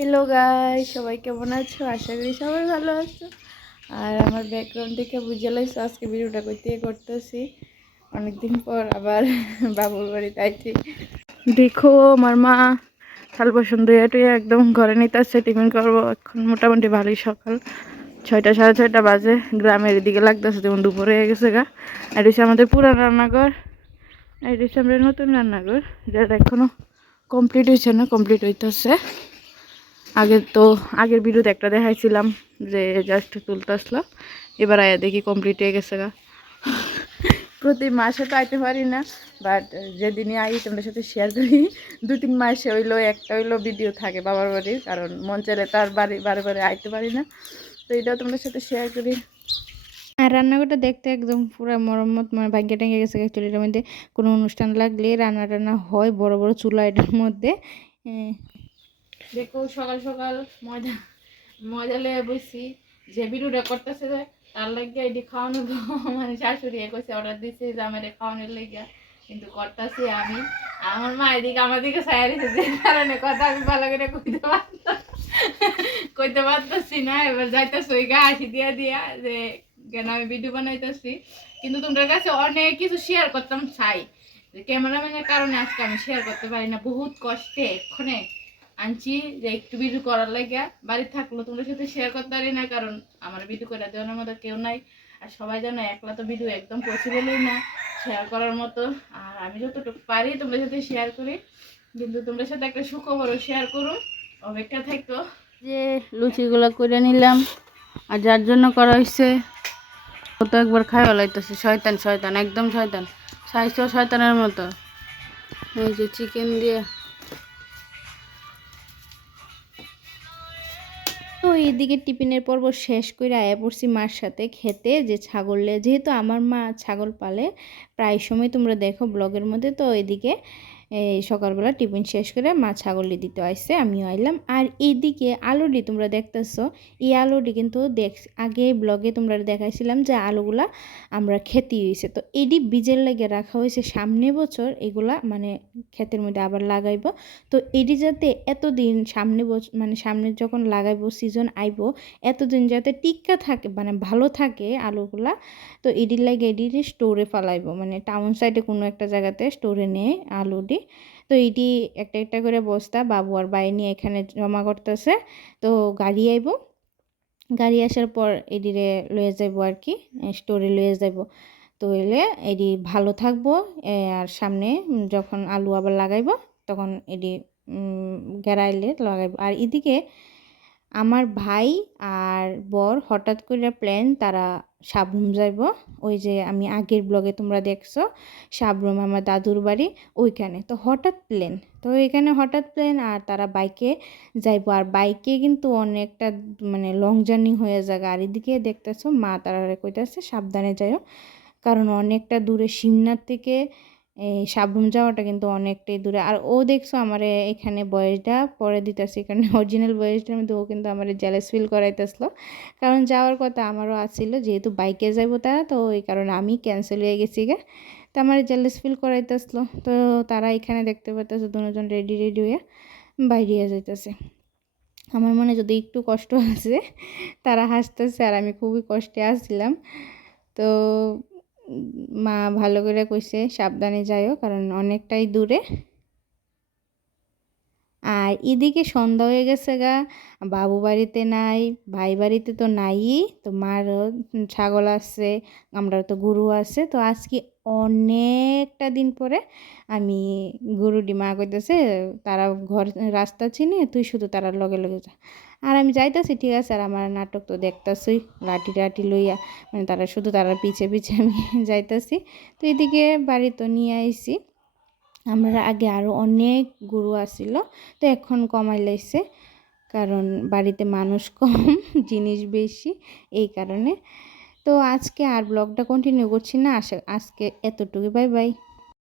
Hello guy, সবাই কেমন আছো? আশা করি সবাই ভালো আছো। আর আমার ব্যাকগ্রাউন্ড থেকে বুঝে লাইছো আজকে ভিডিওটা করতেছি অনেকদিন পর আবার বাবুর বাড়িতে আইছি। দেখো আমার মা থাল বাসন ধুয়ে টুয়ে একদম ঘরে নিতে আসছে, টিফিন করবো। এখন মোটামুটি ভালোই সকাল 6টা 6:30 বাজে। গ্রামের এদিকে লাগতেছে যেমন দুপুরে হয়ে গেছে গা। এটা হচ্ছে আমাদের পুরান রান্নাঘর, এটা হচ্ছে আমাদের নতুন রান্নাঘর, যেটা এখনো কমপ্লিট হয়েছে না, কমপ্লিট হইতেছে। আগের ভিডিওতে একটা দেখাইছিলাম যে জাস্ট তুলতে আসলো, এবার আয়া দেখি কমপ্লিট হয়ে গেছে গা। প্রতি মাসে তো আইতে পারি না, বাট যেদিনই আই তোমাদের সাথে শেয়ার করি। 2-3 মাসে একটা ভিডিও থাকে বাবার বাড়ির, কারণ মন চাইলে তার বাড়ি বারে বারে আইতে পারি না, তো এটাও তোমাদের সাথে শেয়ার করি। আর রান্নাঘরটা দেখতে একদম পুরো মরম্মত, মানে ভাগ্যে টেঙ্গে গেছে। অ্যাকচুয়ালিটার মধ্যে কোনো অনুষ্ঠান লাগলে রান্না টান্না হয় বড় বড় চুলা এটার মধ্যে। দেখো সকাল সকাল মজা লেগে বসছি, যে ভিডিওটা করতেছে তার লাগিয়া এটি খাওয়ানো, মানে শাশুড়ি কইছে অর্ডার দিচ্ছে যে আমার খাওয়ানোর লাগিয়া, কিন্তু করতেছি আমি। আমার মা এদিকে আমার দিকে ছায়া দিচ্ছে, যে কারণে কথা আমি ভালো করে কইতে পারতেছি না। এবার যাইতেছি ওই গা হাসি দিয়া দিয়া যে কেন আমি ভিডিও বানাইতেছি, কিন্তু তোমাদের কাছে অনেক কিছু শেয়ার করতাম চাই, যে ক্যামেরাম্যানের কারণে আজকে আমি শেয়ার করতে পারি না। বহুত কষ্টে এক্ষণে আনছি যে একটু ভিডিও করার লাগিয়া। বাড়ি থাকলো তোমাদের সাথে শেয়ার করতে পারি না, কারণ আমার ভিডিও করে দেওয়ার মতো কেউ নাই। আর সবাই জানো একলা তো ভিডিও একদম পসিবলই না শেয়ার করার মতো। আর আমি যতটুকু পারি তোমাদের সাথে শেয়ার করি, কিন্তু তোমাদের সাথে একটা সুখবরও শেয়ার করুন, অপেক্ষা থাকতো। যে লুচিগুলো করে নিলাম, আর যার জন্য করা হয়েছে ও তো একবার খাইও লাইতেছে। শয়তান শয়তান, একদম শয়তান, সাইজও শয়তানের মতো। এই যে চিকেন দিয়ে। তো এইদিকে টিফিনের পর্ব শেষ করে আয়া পড়ছি মার সাথে খেতে, যে ছাগলে, যেহেতু আমার মা ছাগল পালে প্রায় সময় তোমরা দেখো ব্লগের মধ্যে। তো এদিকে এই সকালবেলা টিফিন শেষ করে মা ছাগলটি দিতে আসছে, আমিও আইলাম। আর এইদিকে আলুটি তোমরা দেখতেছো, এই আলুটি কিন্তু আগে ব্লগে তোমরা দেখাইছিলাম যে আলুগুলা আমরা খেতে হয়েছে। তো এটি বীজের লাগে রাখা হয়েছে, সামনে বছর এগুলা মানে ক্ষেতের মধ্যে আবার লাগাইব। তো এটি যাতে এতদিন সামনে বছর, মানে সামনে যখন লাগাইব সিজন আইব, এতদিন যাতে টিক্কা থাকে, মানে ভালো থাকে আলুগুলা। তো এটির লাগে এটি স্টোরে ফালাইব, মানে টাউন সাইডে কোনো একটা জায়গাতে স্টোরে নেয় আলুটি। তো এটি একটা একটা করে বস্তা বাবু আর বাই নিয়ে এখানে জমা করতেছে। তো গাড়ি আইব, গাড়ি আসার পর এটিরে লয়ে যাইব আর কি, স্টোরে লয়ে যাইব। তো এলে এটি ভালো থাকবো। আর সামনে যখন আলু আবার লাগাইব তখন এটি গেরাইলে লাগাইব। আর এদিকে আমার ভাই আর বর হঠাৎ করে প্ল্যান, তারা সাবরুম যাইব। ওই যে আমি আগের ব্লগে তোমরা দেখছো সাবরুম আমার দাদুর বাড়ি ওইখানে। তো হঠাৎ প্ল্যান, তো এখানে হঠাৎ প্ল্যান, আর তারা বাইকে যাইব। আর বাইকে কিন্তু অনেকটা মানে লং জার্নি হয়ে যায়। আর এদিকে দেখতেছো মা তারা কইতাছে সাবধানে যাইও, কারণ অনেকটা দূরে সিমনার থেকে এই সাবরুম যাওয়াটা কিন্তু অনেকটাই দূরে। আর ও দেখছো আমার এখানে বয়সটা পরে দিতেছে, এখানে অরিজিনাল বয়সটার মধ্যে ও কিন্তু আমার জেলাস ফিল করাইতেছিল, কারণ যাওয়ার কথা আমারও আসছিল, যেহেতু বাইকে যাইব তারা, তো ওই কারণে আমি ক্যান্সেল হয়ে গেছি গে। তো আমার জেলাস ফিল করাইতেছিল। তো তারা এখানে দেখতে পাইতেছে দুজন রেডি রেডি হয়ে বাইরে যাইতেছে। আমার মনে যদি একটু কষ্ট আছে, তারা হাসতেছে আর আমি খুবই কষ্টে আসছিলাম। তো মা ভালো করে কইছে সাবধানে যাইও, কারণ অনেকটাই দূরে। আর এদিকে সন্ধ্যা হয়ে গেছে গা, বাবু বাড়িতে নাই, ভাই বাড়িতে তো নাই। তো মার ছাগল আছে, আমরা তো গরু আছে। তো আজকে অনেকটা দিন পরে আমি গরুটি, মা কইতেছে তারা ঘর রাস্তা চিনে, তুই শুধু তারার লগে লগে যা। আর আমি যাইতেছি, ঠিক আছে। আর আমার নাটক তো দেখতেছই, লাঠি টাঠি লইয়া, মানে তারা শুধু তারার পিছে পিছে আমি যাইতেছি। তো এদিকে বাড়ি তো নিয়ে আইছি। আমরা আগে আরও অনেক গরু আসিল, তো এখন কমাই লাইছে, কারণ বাড়িতে মানুষ কম জিনিস বেশি, এই কারণে। তো আজকে আর ব্লগটা কন্টিনিউ করছি না, আজকে এতটুকু, বাই বাই।